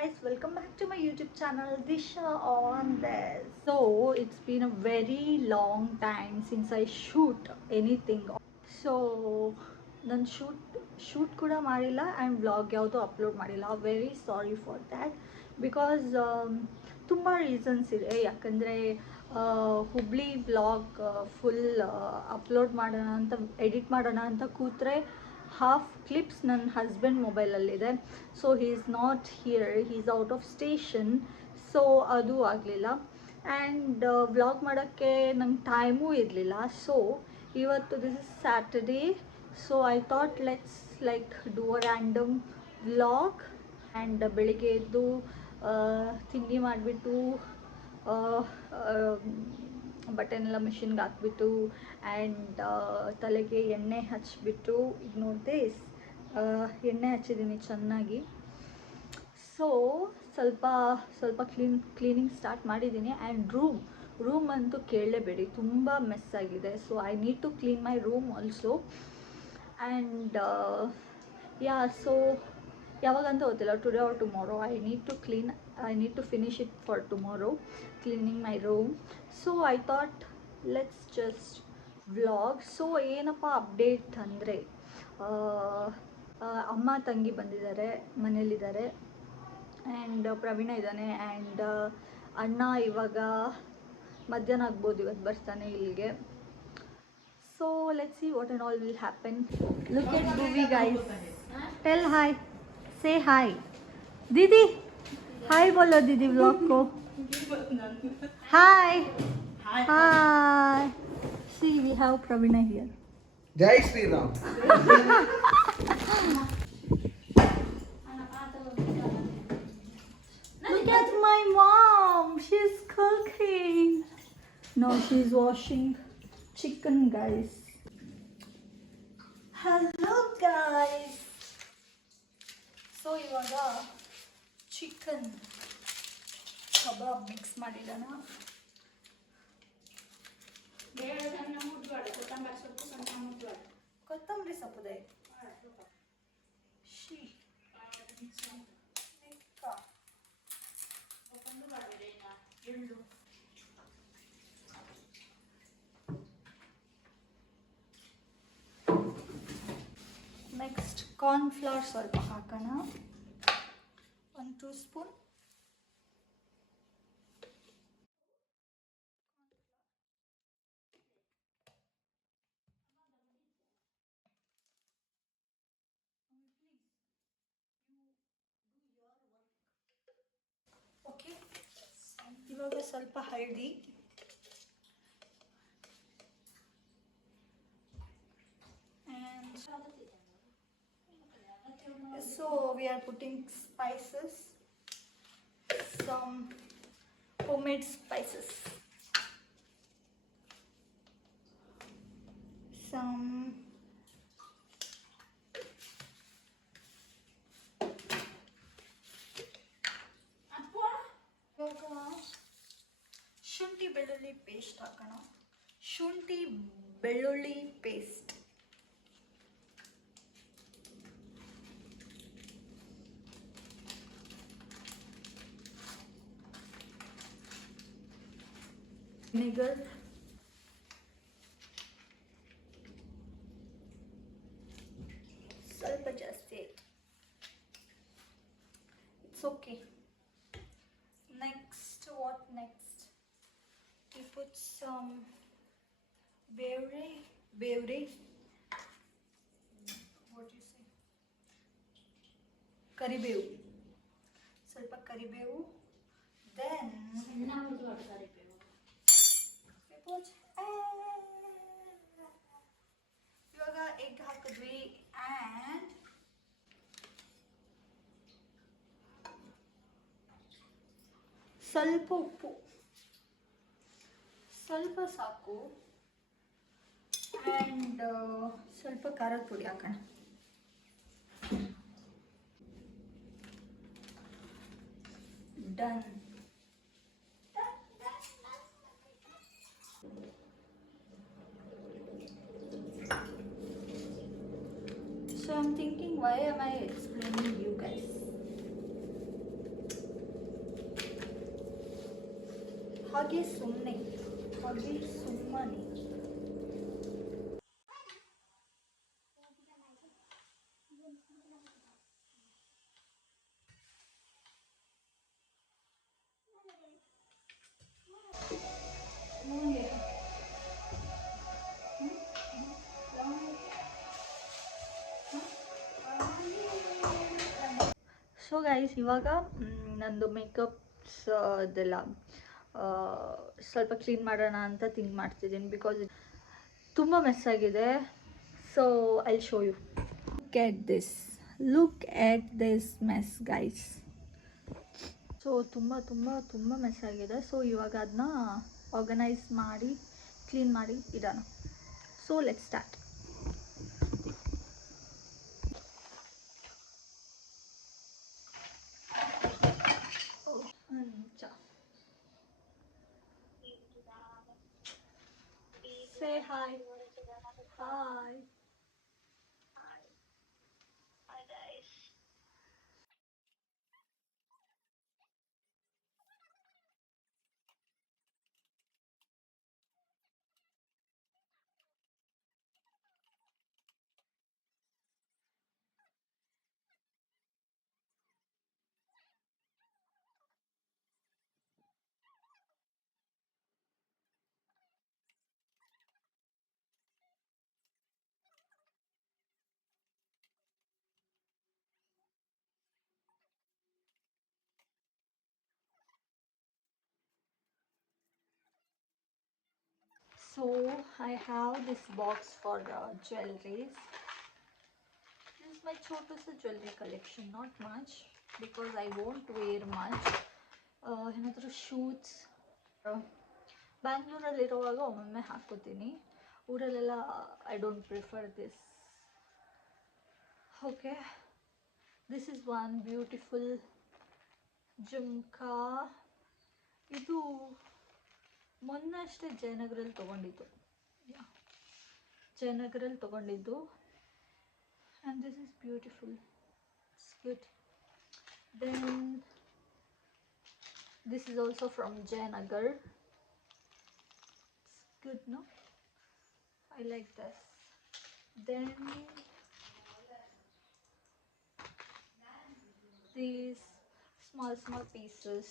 guys, welcome back to my YouTube channel Disha on this. So it's been a very long time since I shoot anything. So ನಾನು shoot ಕೂಡ ಮಾಡಿಲ್ಲ and vlog ಯಾವುದೂ upload ಮಾಡಿಲ್ಲ. Very sorry for that because ತುಂಬ reasons ಇದೆ. ಯಾಕಂದರೆ Hubli vlog full upload ಮಾಡೋಣ ಅಂತ ಎಡಿಟ್ ಮಾಡೋಣ ಅಂತ ಕೂತ್ರೆ ಹಾಫ್ ಕ್ಲಿಪ್ಸ್ ನನ್ನ ಹಸ್ಬೆಂಡ್ ಮೊಬೈಲಲ್ಲಿದೆ. So he is not here, he is out of station. So ಅದು ಆಗಲಿಲ್ಲ ಆ್ಯಂಡ್ ವ್ಲಾಗ್ ಮಾಡೋಕ್ಕೆ ನಂಗೆ ಟೈಮೂ ಇರಲಿಲ್ಲ. ಸೊ ಇವತ್ತು this is Saturday, so I thought let's like do a random vlog. And ಬೆಳಿಗ್ಗೆ ಎದ್ದು ತಿಂಡಿ ಮಾಡಿಬಿಟ್ಟು ಬಟ್ಟೆನೆಲ್ಲ ಮಿಷಿನ್ಗೆ ಹಾಕ್ಬಿಟ್ಟು ಆ್ಯಂಡ್ ತಲೆಗೆ ಎಣ್ಣೆ ಹಚ್ಚಿಬಿಟ್ಟು ಈಗ ನೋಡಿದೆ ಎಣ್ಣೆ ಹಚ್ಚಿದ್ದೀನಿ ಚೆನ್ನಾಗಿ. ಸೊ ಸ್ವಲ್ಪ ಕ್ಲೀನಿಂಗ್ ಸ್ಟಾರ್ಟ್ ಮಾಡಿದ್ದೀನಿ. ಆ್ಯಂಡ್ ರೂಮ್ ಅಂತೂ ಕೇಳಲೇಬೇಡಿ, ತುಂಬ ಮೆಸ್ ಆಗಿದೆ. So I need to clean my room also. And so ಯಾವಾಗಂತ ಗೊತ್ತಿಲ್ಲ, today or tomorrow I need to finish it for tomorrow, cleaning my room. So I thought let's just vlog. So ಏನಪ್ಪ update ಅಂದರೆ, ಅಮ್ಮ ತಂಗಿ ಬಂದಿದ್ದಾರೆ, ಮನೇಲಿದ್ದಾರೆ. And Praveen ಇದ್ದಾನೆ. And ಅಣ್ಣ ಇವಾಗ ಮಧ್ಯಾಹ್ನ ಆಗ್ಬೋದು ಇವತ್ತು ಬರ್ತಾನೆ ಇಲ್ಲಿಗೆ. So let's see what and all will happen. Look at Bhuvi guys, tell hi, say hi दीदी, हाय बोलो दीदी ब्लॉग को, हाय हाय. See, we have Pravina here. जय Shri Ram. Look at my mom, she's cooking. No, she's washing chicken, guys. Hello guys. So ಇವಾಗ chicken ಕಬಾಬ್ mix ಮಾಡಿರೋಣ. ಕೊತ್ತಂಬರಿ ಸೊಪ್ಪುದೆ ಎಳ್ಳು. Next cornflour ಸ್ವಲ್ಪ ಹಾಕೋಣ, 1-2 ಸ್ಪೂನ್. ಓಕೆ, ಇವಾಗ ಸ್ವಲ್ಪ ಹಳದಿ. So we are putting spices, some homemade spices, some ಶುಂಠಿ ಬೆಳ್ಳುಳ್ಳಿ ಪೇಸ್ಟ್ ಹಾಕೋಣ. ಶುಂಠಿ ಬೆಳ್ಳುಳ್ಳಿ ಪೇಸ್ಟ್, ವಿನೆಗರ್, ಸ್ವಲ್ಪ ಜಾಸ್ತಿ ಆಯಿತು, it's okay. Next what next, we put some ಬೇವ್ರೆ, what you say, ಕರಿಬೇವು, ಸ್ವಲ್ಪ ಕರಿಬೇವು. ದೆನ್ ಇವಾಗ ಎಗ್ ಹಾಕಿದ್ವಿ. ಆ್ಯಂಡ್ ಸ್ವಲ್ಪ ಉಪ್ಪು, ಸ್ವಲ್ಪ ಸಾಕು. ಆ್ಯಂಡ್ ಸ್ವಲ್ಪ ಖಾರದ ಪುಡಿ ಹಾಕೋಣ. Done. So I'm thinking, why am I explaining you guys? ಹಾಗೆ ಸುಮ್ಮನೆ ಹಾಗೆ ಸುಮ್ಮನೆ ಸೊ ಗೈಸ್, ಇವಾಗ ನಂದು ಮೇಕಪ್ಸ್ ಅದೆಲ್ಲ ಸ್ವಲ್ಪ ಕ್ಲೀನ್ ಮಾಡೋಣ ಅಂತ ಥಿಂಕ್ ಮಾಡ್ತಿದ್ದೀನಿ, ಬಿಕಾಸ್ ತುಂಬ ಮೆಸ್ ಆಗಿದೆ. So I show you. Look at this mess guys. So ತುಂಬ ಮೆಸ್ ಆಗಿದೆ. ಸೊ ಇವಾಗ ಅದನ್ನ ಆರ್ಗನೈಸ್ ಮಾಡಿ ಕ್ಲೀನ್ ಮಾಡಿ ಇಡೋಣ. So let's start. Say hi. Hi. So I have this box for jewelries. This is my Chotu's jewelry collection. Not much because I won't wear much. ಏನಾದರೂ shoots ಬ್ಯಾಂಗ್ಳೂರಲ್ಲಿರುವಾಗ ಒಮ್ಮೊಮ್ಮೆ ಹಾಕ್ಕೋತೀನಿ. ಊರಲ್ಲೆಲ್ಲ I don't prefer this. Okay, this is one beautiful jhumka. ಇದು ಮೊನ್ನೆ ಅಷ್ಟೇ ಜಯನಗರಲ್ಲಿ ತೊಗೊಂಡಿದ್ದು. and this is beautiful. It's good. Then this is also from Jayanagar. It's good, no? I like this. Then these small pieces.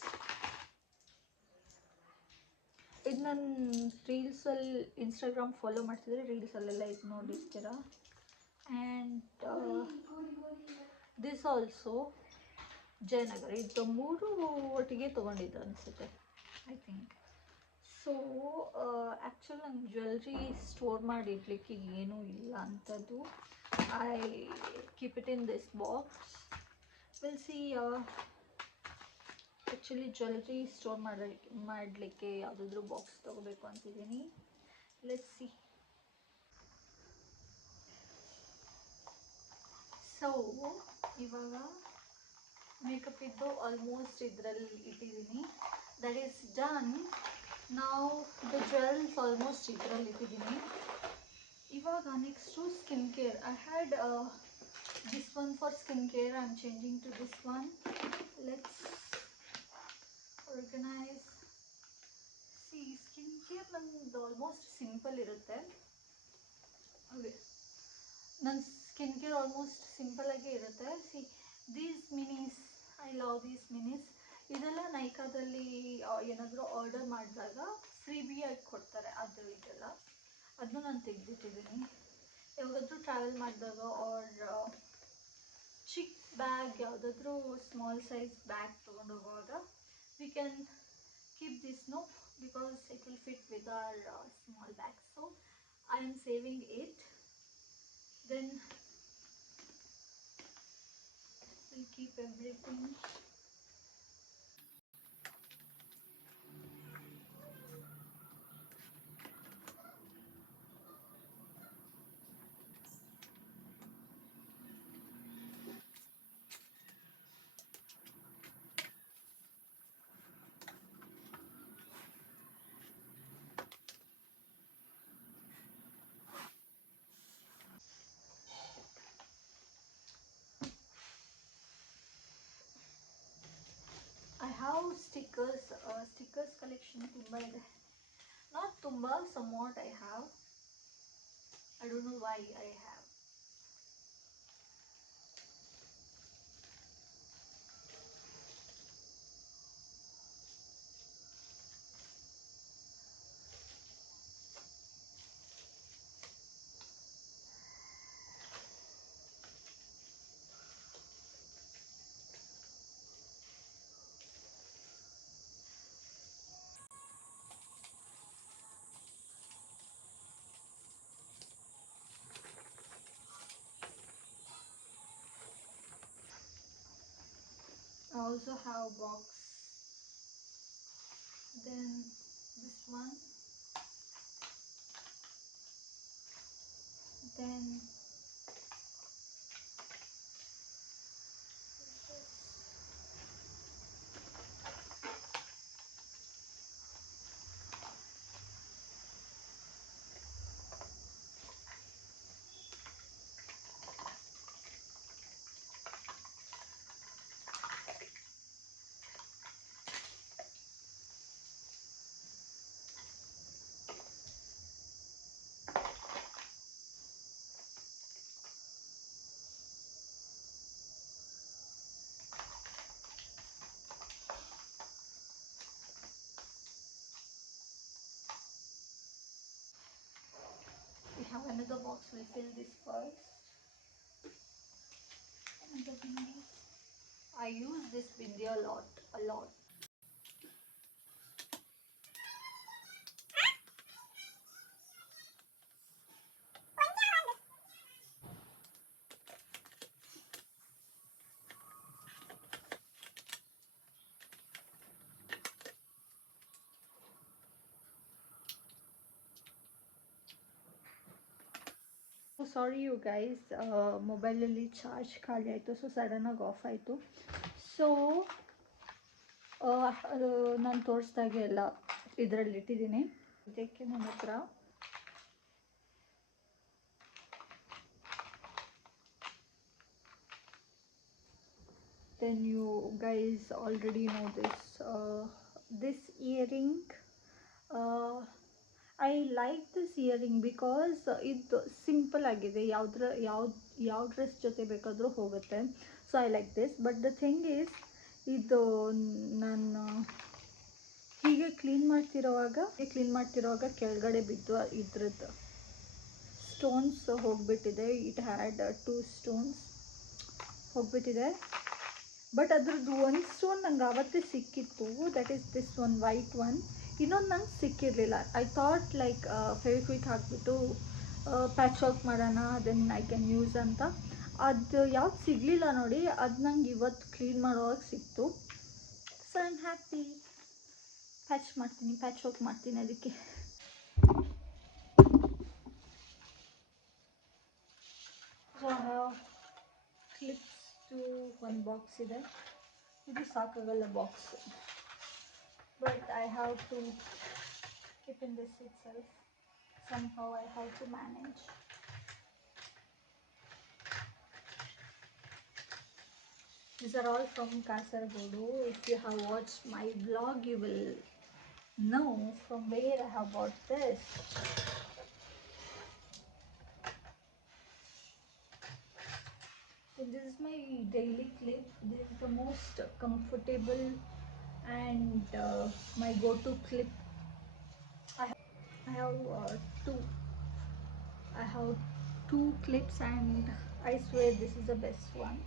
ಇದು ನಾನು ರೀಲ್ಸಲ್ಲಿ Instagram follow ಮಾಡ್ತಿದ್ರೆ ರೀಲ್ಸಲ್ಲೆಲ್ಲ ಇದು ನೋಡಿರ್ತೀರ. And this also Jayanagar. ಇದು ಮೂರು ಒಟ್ಟಿಗೆ ತೊಗೊಂಡಿದ್ದು ಅನಿಸುತ್ತೆ, ಐ ಥಿಂಕ್. ಸೊ ಆ್ಯಕ್ಚುಲಿ ನಂಗೆ ಜ್ಯುವೆಲ್ರಿ ಸ್ಟೋರ್ ಮಾಡಿ ಇಡಲಿಕ್ಕೆ ಏನೂ ಇಲ್ಲ ಅಂಥದ್ದು. I keep it in this box. Will see. Actually jewellery store ಮಾಡಲಿಕ್ಕೆ ಯಾವುದಾದ್ರೂ ಬಾಕ್ಸ್ ತೊಗೋಬೇಕು ಅಂತಿದ್ದೀನಿ. Let's see. ಸೊ ಇವಾಗ ಮೇಕಪ್ ಇದ್ದು ಆಲ್ಮೋಸ್ಟ್ ಇದರಲ್ಲಿ ಇಟ್ಟಿದ್ದೀನಿ. That is done. ನಾವು ದ ಜ್ಯುವೆಲ್ಸ್ ಆಲ್ಮೋಸ್ಟ್ ಇದರಲ್ಲಿ ಇಟ್ಟಿದ್ದೀನಿ. ಇವಾಗ next skin care. I had this one for skin care. I am changing to this one. Let's organise. See, skin care ನಮ್ಮದು almost simple ಇರುತ್ತೆ. Okay, ನನ್ನ skin care almost ಸಿಂಪಲ್ಲಾಗೇ ಇರುತ್ತೆ. See, these minis, I love these minis. ಇದೆಲ್ಲ ನೈಕಾದಲ್ಲಿ ಏನಾದರೂ order ಮಾಡಿದಾಗ ಫ್ರೀಬಿಯಾಗಿ ಕೊಡ್ತಾರೆ. ಅದು ಇದೆಲ್ಲ ಅದನ್ನು ನಾನು ತೆಗೆದಿಟ್ಟಿದ್ದೀನಿ. ಯಾವಾಗಾದರೂ ಟ್ರಾವೆಲ್ ಮಾಡಿದಾಗ ಆರ್ ಚಿಕ್ಕ ಬ್ಯಾಗ್, ಯಾವುದಾದ್ರೂ ಸ್ಮಾಲ್ ಸೈಜ್ ಬ್ಯಾಗ್ ತೊಗೊಂಡು ಹೋಗುವಾಗ we can keep this, no, because it will fit with our small bag. So I am saving it. Then we'll keep everything. Stickers collection ತುಂಬ ಇದೆ. ನಾಟ್ ತುಂಬ, somewhat I have. I don't know why I have. I also have box. Then this one. Then we have another box. We'll fill this first. Another bindi. I use this bindi a lot. Sorry you guys, ಮೊಬೈಲಲ್ಲಿ charge ಖಾಲಿ ಆಯಿತು, so ಸಡನ್ನಾಗಿ of ಆಯಿತು. So ನಾನು ತೋರಿಸ್ದಾಗೆ ಎಲ್ಲ ಇದರಲ್ಲಿ ಇಟ್ಟಿದ್ದೀನಿ. ಇದಕ್ಕೆ ನನ್ನ ಹತ್ರ then you guys already know this earring. I like this earring because ಇದು ಸಿಂಪಲ್ ಆಗಿದೆ, ಯಾವ ಡ್ರೆಸ್ ಜೊತೆ ಬೇಕಾದರೂ ಹೋಗುತ್ತೆ. So I like this. But the thing is, ಇದು ನಾನು ಹೀಗೆ ಕ್ಲೀನ್ ಮಾಡ್ತಿರೋವಾಗ ಕೆಳಗಡೆ ಬಿದ್ದು ಇದ್ರದ್ದು ಸ್ಟೋನ್ಸ್ ಹೋಗಿಬಿಟ್ಟಿದೆ. ಇಟ್ ಹ್ಯಾಡ್ 2 ಸ್ಟೋನ್ಸ್ ಹೋಗಿಬಿಟ್ಟಿದೆ. ಬಟ್ ಅದ್ರದ್ದು ಒಂದು ಸ್ಟೋನ್ ನಂಗೆ ಆವತ್ತೇ ಸಿಕ್ಕಿತ್ತು, that is this one white one. ಇನ್ನೊಂದು ನಂಗೆ ಸಿಕ್ಕಿರಲಿಲ್ಲ. ಐ ಥಾಟ್ ಲೈಕ್ ಫೆವಿಕ್ವಿಕ್ ಹಾಕ್ಬಿಟ್ಟು ಪ್ಯಾಚ್ ವರ್ಕ್ ಮಾಡೋಣ, ದೆನ್ ಐ ಕ್ಯಾನ್ ಯೂಸ್ ಅಂತ. ಅದು ಯಾವ್ದು ಸಿಗಲಿಲ್ಲ ನೋಡಿ, ಅದು ನಂಗೆ ಇವತ್ತು ಕ್ಲೀನ್ ಮಾಡುವಾಗ ಸಿಕ್ತು. So I am happy. Patch work ಮಾಡ್ತೀನಿ ಅದಕ್ಕೆ. So I have clips to ಒಂದು ಬಾಕ್ಸ್ ಇದೆ. ಇದು ಸಾಕಾಗಲ್ಲ box, but I have to keep in this itself. Somehow I have to manage. These are all from Kasaragod. If you have watched my vlog, you will know from where I have bought this. So this is my daily clip. This is the most comfortable and my go-to clip. I have two clips, and I swear this is the best one.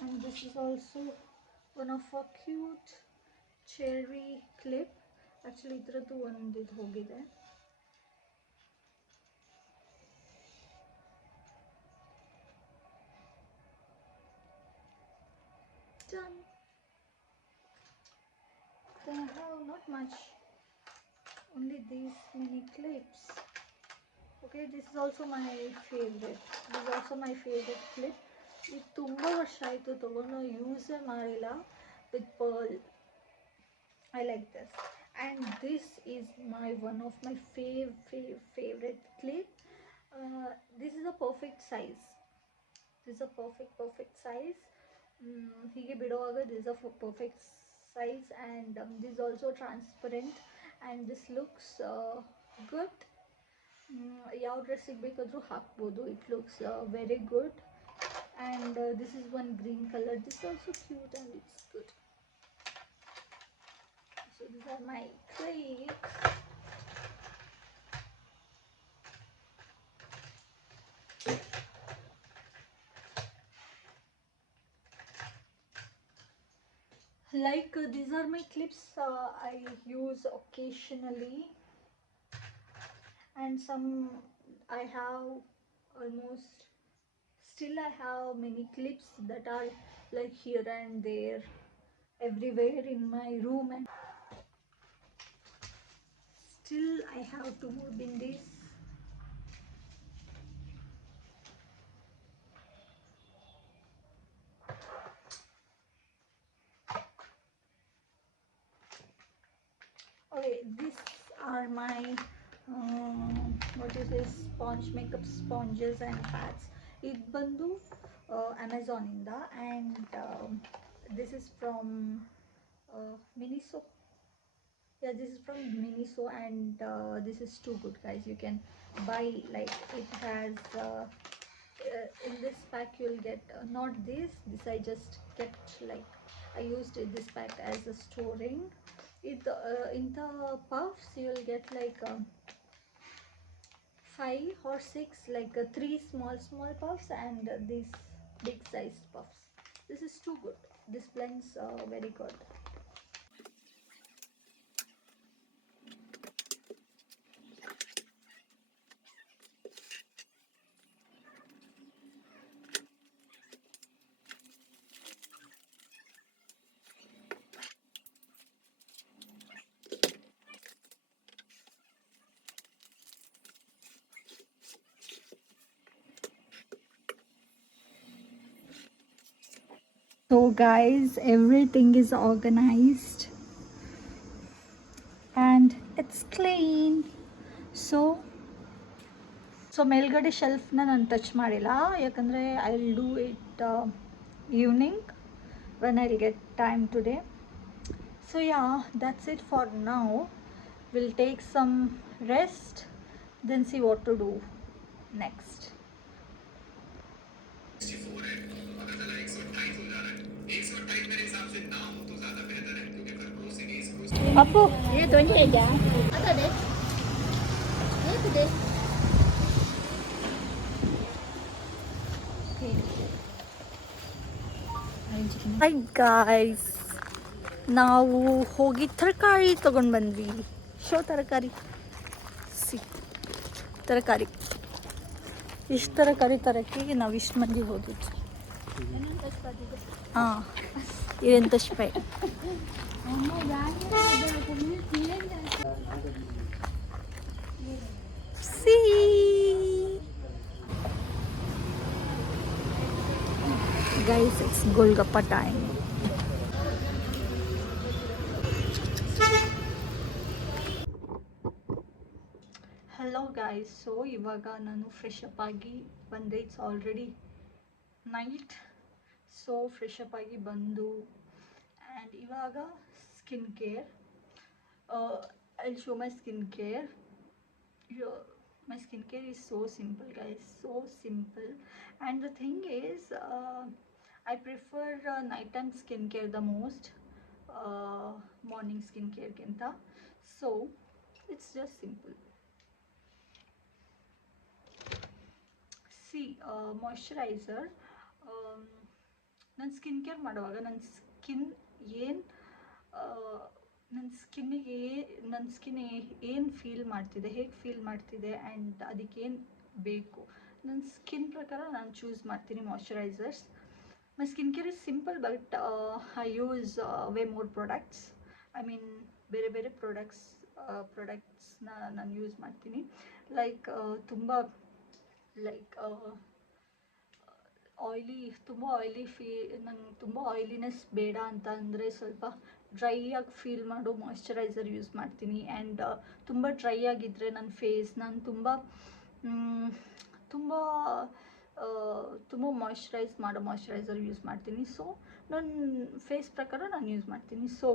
And this is also one of a cute cherry clip. Actually ಇದ್ರದ್ದು ಒಂದು ಇದು ಹೋಗಿದೆ. Done. Then I have not much, only these many clips. Okay, this is also my favorite. Clip. ಇದು ತುಂಬ ವರ್ಷ ಆಯಿತು ತಗೊಂಡು, ಯೂಸೇ ಮಾಡಿಲ್ಲ. With pearl. I like this. And this is my one of my favorite clip. This is a perfect size. This is a perfect size. ಹೀಗೆ ಬಿಡುವಾಗ this is a perfect size, and this is also transparent, and this looks good. ಯಾವ ಡ್ರೆಸ್ಸಿಗೆ ಬೇಕಾದರೂ ಹಾಕ್ಬೋದು. It looks very good. And this is one green color. This is also cute and it's good. So these are my clips. Like these are my clips I use occasionally, and some I have almost, still I have many clips that are like here and there everywhere in my room, and still I have two more bindis. Okay, these are my what is this, sponge, makeup sponges and pads. It bandu Amazon inda, and this is from Miniso. Yeah, this is from Miniso, and this is too good, guys. You can buy, like, it has in this pack you'll get not this I just kept, like, I used this pack as a storing. It in the puffs you'll get like 5 or 6, like 3 small puffs, and these big sized puffs. This is too good. This blends very good. So guys, everything is organized and it's clean. So ಮೇಲ್ಗಡೆ ಶೆಲ್ಫ್ನ ನಾನು touch ಮಾಡಿಲ್ಲ, ಯಾಕಂದರೆ I will do it evening when I'll get time today. So yeah, that's it for now. We'll take some rest, then see what to do next. Appu, ये 20 है क्या? आता दे, ये तो दे. Hi guys, ನಾವು ಹೋಗಿ ತರಕಾರಿ ತಗೊಂಡು ಬಂದ್ವಿ. ಶೋ ತರಕಾರಿ, ಸಿ ತರಕಾರಿ, ಇಷ್ಟು ತರಕಾರಿ ತರಕ್ಕೆ ನಾವು ಇಷ್ಟು ಮಂದಿ ಹೋಗಿದ್ವಿ. ಹಾಂ, ಇವೆಂತ ಸ್ಪೈ. See guys, it's Golgappa time. Hello guys, so ಇವಾಗ ನಾನು ಫ್ರೆಶ್ ಅಪ್ ಆಗಿ ಬಂದೆ. It's already night. So fresh up ಆಗಿ ಬಂದು, ಆ್ಯಂಡ್ ಇವಾಗ skin care. I'll show my skincare. My skincare is so simple, guys, so simple. And the thing is, I prefer nighttime skincare the most, morning skincare ginta. So it's just simple. See, moisturizer. ನನ್ನ skin care ಮಾಡುವಾಗ ನನ್ನ skin ಏನು ನನ್ನ skin ಏನು feel ಮಾಡ್ತಿದೆ, ಹೇಗೆ feel ಮಾಡ್ತಿದೆ, and ಅದಕ್ಕೇನು ಬೇಕು, ನನ್ನ ಸ್ಕಿನ್ ಪ್ರಕಾರ ನಾನು ಚೂಸ್ ಮಾಡ್ತೀನಿ moisturisers. My skin care is simple, but I use way more products. I mean ಬೇರೆ ಬೇರೆ ಪ್ರಾಡಕ್ಟ್ಸ್ನ ನಾನು ಯೂಸ್ ಮಾಡ್ತೀನಿ. ಲೈಕ್ ತುಂಬ ಲೈಕ್ ಆಯ್ಲಿ, ತುಂಬ ಆಯ್ಲಿ ನಂಗೆ ತುಂಬ ಆಯ್ಲಿನೆಸ್ ಬೇಡ ಅಂತ ಅಂದರೆ ಸ್ವಲ್ಪ ಡ್ರೈ ಆಗಿ ಫೀಲ್ ಮಾಡೋ ಮಾಯ್ಶ್ಚರೈಸರ್ ಯೂಸ್ ಮಾಡ್ತೀನಿ. ಆ್ಯಂಡ್ ತುಂಬ ಡ್ರೈ ಆಗಿದ್ದರೆ ನನ್ನ ಫೇಸ್ ನಾನು ತುಂಬ ತುಂಬ ತುಂಬ ಮಾಯ್ಶ್ಚರೈಸ್ ಮಾಡೋ ಮಾಯ್ಶ್ಚರೈಸರ್ ಯೂಸ್ ಮಾಡ್ತೀನಿ. ಸೊ ನನ್ನ ಫೇಸ್ ಪ್ರಕಾರ ನಾನು ಯೂಸ್ ಮಾಡ್ತೀನಿ. So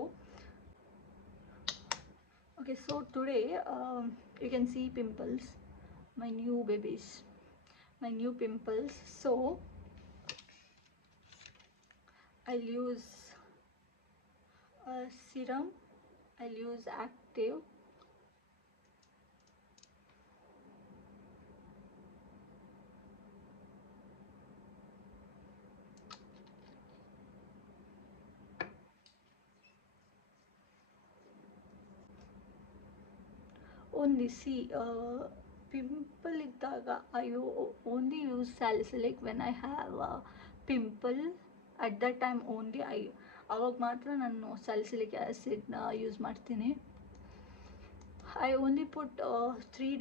okay, so today you can see pimples, my new babies, my new pimples. So I'll use a serum, I'll use active, only see pimple iddaga I only use salicylic when I have a pimple. At that time only ಅವಾಗ ಮಾತ್ರ ನಾನು salicylic ಆ್ಯಸಿಡ್ನ use ಮಾಡ್ತೀನಿ. I only put 3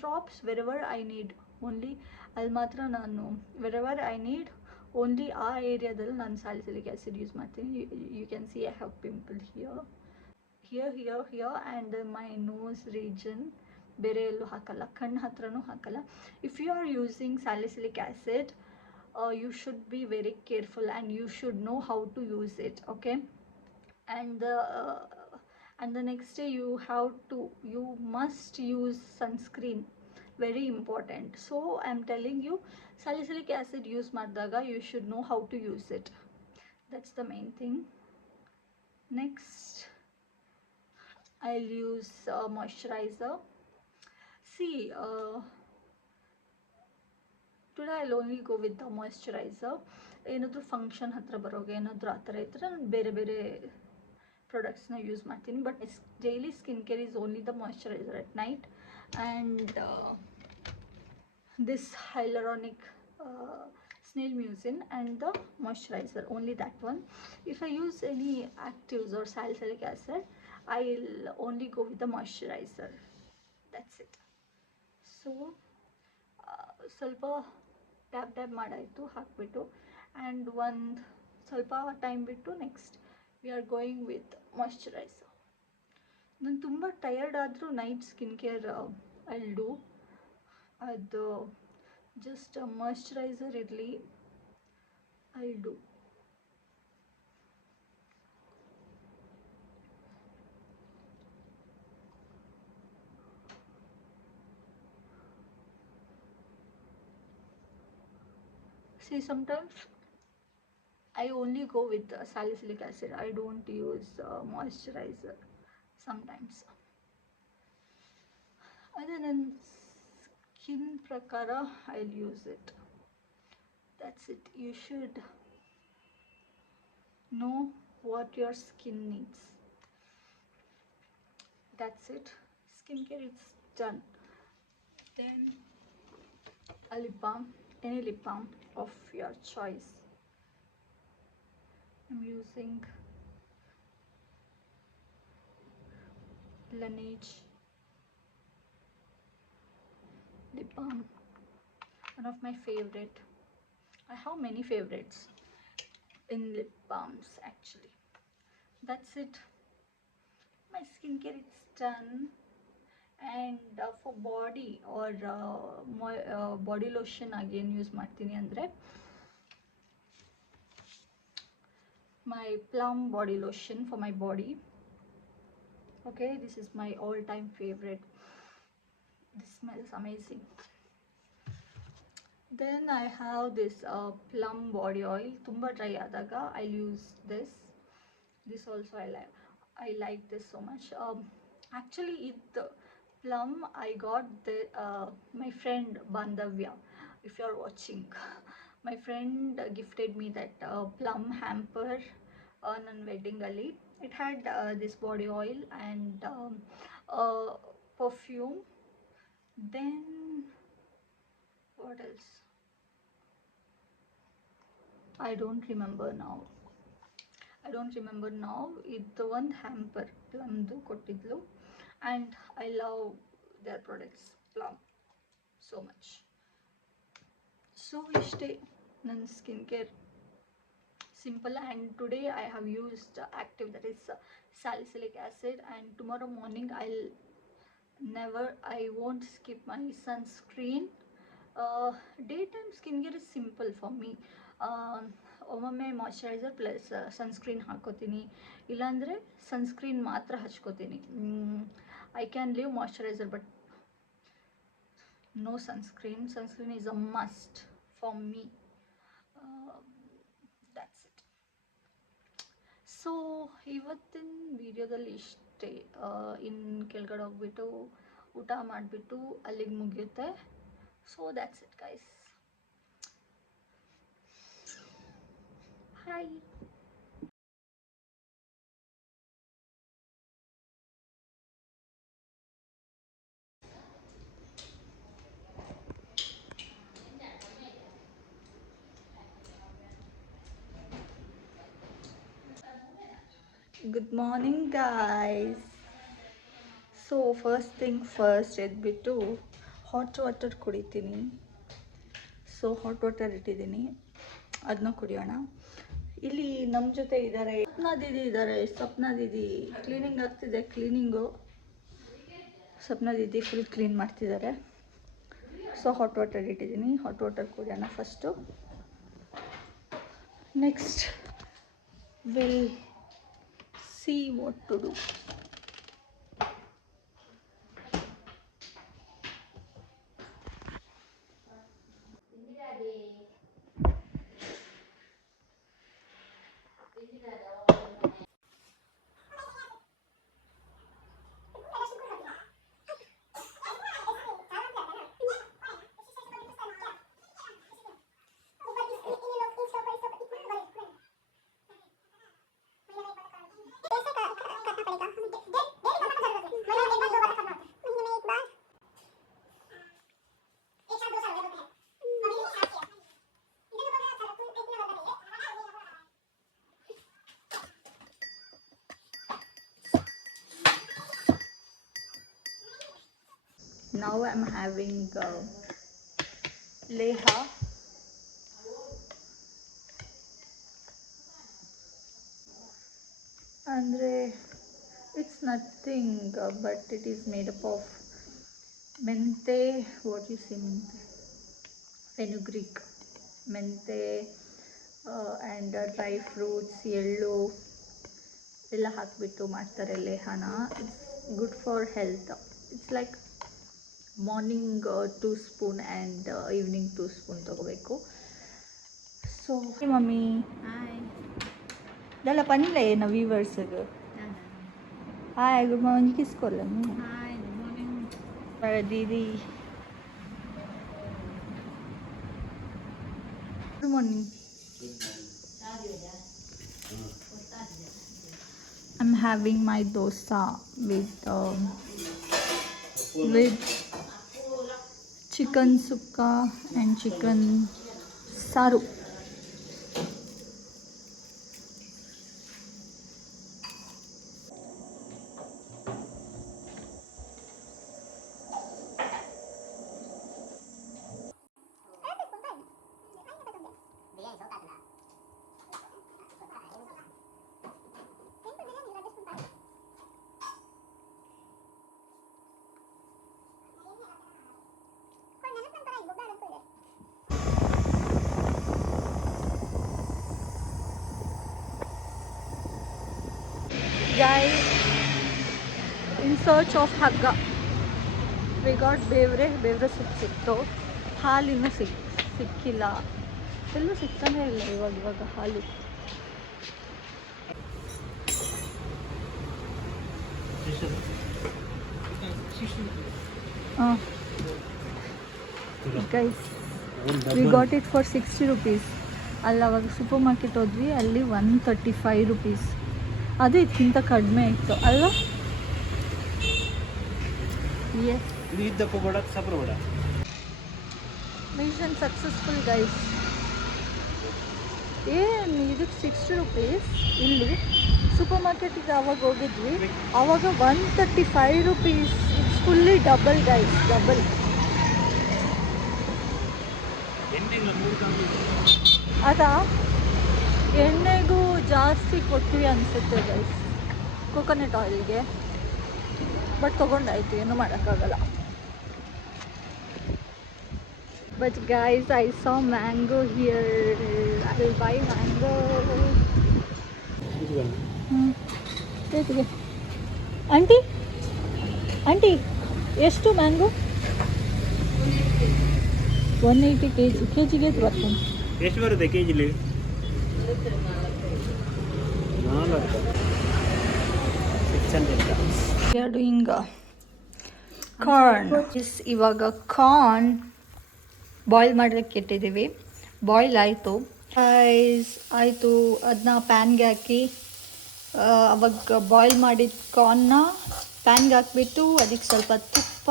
drops wherever I need. Only ಅಲ್ಲಿ ಮಾತ್ರ ನಾನು wherever I need only ಆ ಏರಿಯಾದಲ್ಲಿ ನಾನು ಸ್ಯಾಲಿಸಿಲಿಕ್ ಆ್ಯಸಿಡ್ ಯೂಸ್ ಮಾಡ್ತೀನಿ. You can see I have pimple here and my nose region. ಬೇರೆ ಎಲ್ಲೂ ಹಾಕಲ್ಲ, ಕಣ್ಣು ಹತ್ರನೂ ಹಾಕಲ್ಲ. If you are using salicylic acid you should be very careful and you should know how to use it, okay? And the next day you must use sunscreen, very important. So I'm telling you, salicylic acid use ಮಾಡಿದಾಗ you should know how to use it. That's the main thing. Next I'll use moisturizer. See, today I'll only go with the moisturizer. ಏನಾದರೂ function ಹತ್ರ ಬರೋಗೆ ಏನಾದರೂ ಆ ಥರ ಇದ್ದರೆ ನಾನು ಬೇರೆ ಬೇರೆ ಪ್ರಾಡಕ್ಟ್ಸ್ನ ಯೂಸ್ ಮಾಡ್ತೀನಿ. But daily skin care is only the moisturiser at night. And this hyaluronic snail mucin and the moisturizer, only that one. If I use any actives or salicylic acid, I'll only go with the moisturizer. That's it. So ಸ್ವಲ್ಪ tap ಮಾಡಾಯಿತು ಹಾಕ್ಬಿಟ್ಟು, and ಒಂದು ಸ್ವಲ್ಪ time ಬಿಟ್ಟು next we are going with moisturiser. ನಾನು ತುಂಬ tired ಆದರೂ night skin care I'll do. ಅದು just moisturiser ಇರಲಿ, I'll do. See, sometimes I only go with salicylic acid. I don't use moisturizer sometimes. Other than skin prakara, I'll use it. That's it. You should know what your skin needs. That's it. Skincare is done. Then a lip balm, any lip balm of your choice. I'm using Laneige lip balm, one of my favorite. I have many favorites in lip balms actually. That's it. My skincare is done. And for body or body lotion again use ಮಾಡ್ತೀನಿ ಅಂದರೆ my Plum body lotion for my body. Okay, this is my all-time favorite. This smells amazing. Then I have this Plum body oil. ತುಂಬ dry ಆದಾಗ I'll use this also. I like this so much. Actually it Plum I got my friend Bandhavya, if you are watching. My friend gifted me that Plum hamper on wedding ali. It had this body oil and perfume. Then what else? I don't remember now. ಇದು ಒಂದು hamper ಪ್ಲಮ್ದು ಕೊಟ್ಟಿದ್ಲು, and I love their products, Plum, so much. So ಇಷ್ಟೇ ನನ್ನ skin care simple. And today I have used active, that is salicylic acid, and tomorrow morning I won't skip my sunscreen. Daytime skincare is simple for me. ಒಮ್ಮೊಮ್ಮೆ moisturiser plus sunscreen ಹಾಕೋತೀನಿ, ಇಲ್ಲಾಂದರೆ sunscreen ಮಾತ್ರ ಹಚ್ಕೋತೀನಿ. I can leave moisturiser but no sunscreen. Sunscreen is a must for me. That's it. So ಇವತ್ತಿನ ವಿಡಿಯೋದಲ್ಲಿ ಇಷ್ಟೇ. ಇನ್ನು ಕೆಳಗಡೆ ಹೋಗ್ಬಿಟ್ಟು ಊಟ ಮಾಡಿಬಿಟ್ಟು ಅಲ್ಲಿಗೆ ಮುಗಿಯುತ್ತೆ. So that's it guys. Hi. Good morning guys. So first thing first ಎದ್ಬಿಟ್ಟು ಹಾಟ್ ವಾಟರ್ ಕುಡಿತೀನಿ. ಸೊ ಹಾಟ್ ವಾಟರ್ ಇಟ್ಟಿದ್ದೀನಿ, ಅದನ್ನ ಕುಡಿಯೋಣ. ಇಲ್ಲಿ ನಮ್ಮ ಜೊತೆ ಇದ್ದಾರೆ ಸಪ್ನಾ ದೀದಿ ಕ್ಲೀನಿಂಗ್ ಆಗ್ತಿದೆ. ಸಪ್ನಾ ದೀದಿ ಫುಲ್ ಕ್ಲೀನ್ ಮಾಡ್ತಿದ್ದಾರೆ. ಸೊ ಹಾಟ್ ವಾಟರ್ ಇಟ್ಟಿದ್ದೀನಿ, ಹಾಟ್ ವಾಟರ್ ಕುಡಿಯೋಣ first. Next will see what to do. Now I'm having leha. Andre, it's nothing but it is made up of mente. What you say mente? Fenugreek, mente, and dry fruits, ಎಳ್ಳು ಎಲ್ಲ ಹಾಕಿಬಿಟ್ಟು ಮಾಡ್ತಾರೆ ಲೇಹನ. It's good for health. It's like morning 2 spoon and evening 2 spoon ತೊಗೋಬೇಕು. So mummy ಇದೆಲ್ಲ ಪಂಡ್ಲೆ ನಾವು ವೀವರ್ಸ್ಗೆ ಹಾಯ್ ಗುಡ್ ಮಾರ್ನಿಂಗ್ ಕಿಸ್ಕೊಲ್ಲ didi. Good morning. I'm having my dosa with chicken sukka and chicken saru. Guys, in search of hagga, we got ಬೇವ್ರೆ ಸಿಕ್ತು. ಹಾಲಿನೂ ಸಿಕ್ಕಿಲ್ಲ, ಎಲ್ಲೂ ಸಿಗ್ತಾನೆ ಇಲ್ಲ ಇವಾಗ ಹಾಲು. Guys, we got it for 60 rupees. ಅಲ್ಲಿ ಅವಾಗ ಸೂಪರ್ ಮಾರ್ಕೆಟ್ ಹೋದ್ವಿ, ಅಲ್ಲಿ 135 rupees. ಅದು ಇದಕ್ಕಿಂತ ಕಡಿಮೆ ಇತ್ತು ಅಲ್ವಾ? Mission successful guys. ಏನು ಇದಕ್ಕೆ 60 rupees. ಇಲ್ಲಿ ಸೂಪರ್ ಮಾರ್ಕೆಟಿಗೆ ಅವಾಗ ಹೋಗಿದ್ವಿ, ಆವಾಗ 135 rupees. It's fully double guys, double. ಅದಾ ಎಣ್ಣೆಗೂ ಜಾಸ್ತಿ ಕೊಟ್ವಿ ಅನಿಸುತ್ತೆ ಗೈಸ್, ಕೋಕೋನಟ್ ಆಯಿಲ್ಗೆ. ಬಟ್ ತೊಗೊಂಡಾಯ್ತು, ಏನೂ ಮಾಡೋಕ್ಕಾಗಲ್ಲ. But guys, I saw mango here. I will buy mango. ಹೇಗೆ ಆಂಟಿ? ಆಂಟಿ ಎಷ್ಟು ಮ್ಯಾಂಗೋ? 180 ಕೆ ಜಿಗೆ ಬರ್ತೀನಿ. ಎಷ್ಟು ಬರುತ್ತೆ ಕೆ ಜಿಲಿ? 400 doing corn. ಇವಾಗ ಕಾರ್ನ್ ಬಾಯ್ಲ್ ಮಾಡೋದಕ್ಕೆ ಇಟ್ಟಿದ್ದೀವಿ. ಬಾಯ್ಲ್ ಆಯಿತು ಆಯಿತು. ಅದನ್ನ ಪ್ಯಾನ್ಗೆ ಹಾಕಿ ಅವಾಗ ಬಾಯ್ಲ್ ಮಾಡಿದ ಕಾರ್ನ್ನ ಪ್ಯಾನ್ಗೆ ಹಾಕ್ಬಿಟ್ಟು ಅದಕ್ಕೆ ಸ್ವಲ್ಪ ತುಪ್ಪ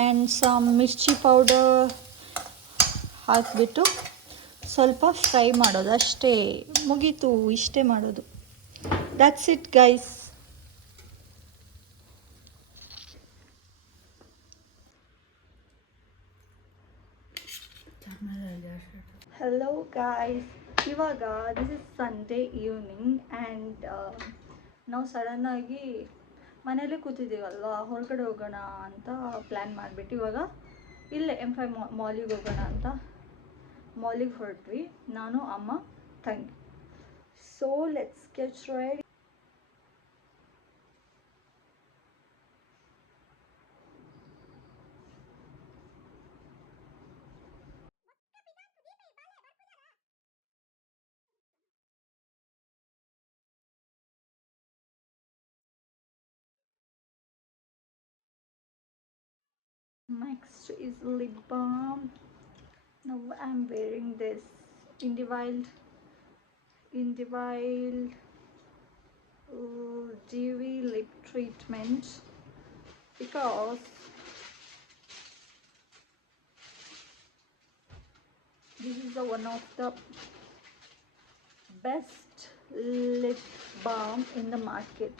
ಆ್ಯಂಡ್ ಸಮ್ ಮಿರ್ಚಿ ಪೌಡರ್ ಹಾಕಿಬಿಟ್ಟು ಸ್ವಲ್ಪ ಫ್ರೈ ಮಾಡೋದು ಅಷ್ಟೇ, ಮುಗೀತು. ಇಷ್ಟೇ ಮಾಡೋದು. That's it guys. Hello guys, ಇವಾಗ this is Sunday evening and ನಾವು ಸಡನ್ನಾಗಿ ಮನೇಲೇ ಕೂತಿದ್ದೀವಲ್ವ, ಹೊರಗಡೆ ಹೋಗೋಣ ಅಂತ ಪ್ಲ್ಯಾನ್ ಮಾಡಿಬಿಟ್ಟು ಇವಾಗ ಇಲ್ಲೇ M5 ಮಾಲಿಗೆ ಹೋಗೋಣ ಅಂತ ಮಾಲಿಗೆ ಹೊರಟ್ವಿ, ನಾನು, ಅಮ್ಮ, ತಂಗಿ. So let's get ready. Next is lip balm. Now I'm wearing this Indivild Dewy lip treatment because this is one of the best lip balm in the market.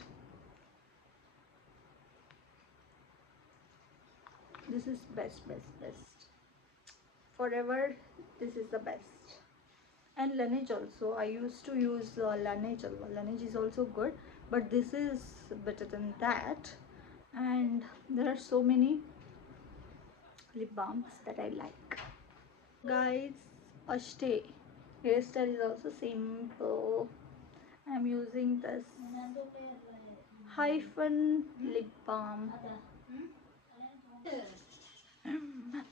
This is best. Forever, this is the best. And Laneige also. I used to use Laneige. Laneige is also good, but this is better than that. And there are so many lip balms that I like. Guys, ashte. Hairstyle is also simple. I'm using this Hyphen lip balm.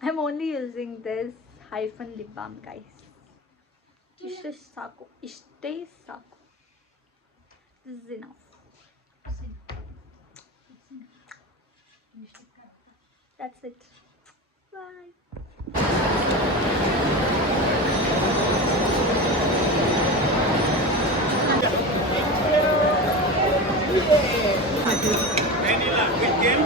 I'm only using this Hyphen lip balm, guys. Ishte saku. This is enough. That's it. Bye. Vanilla with game.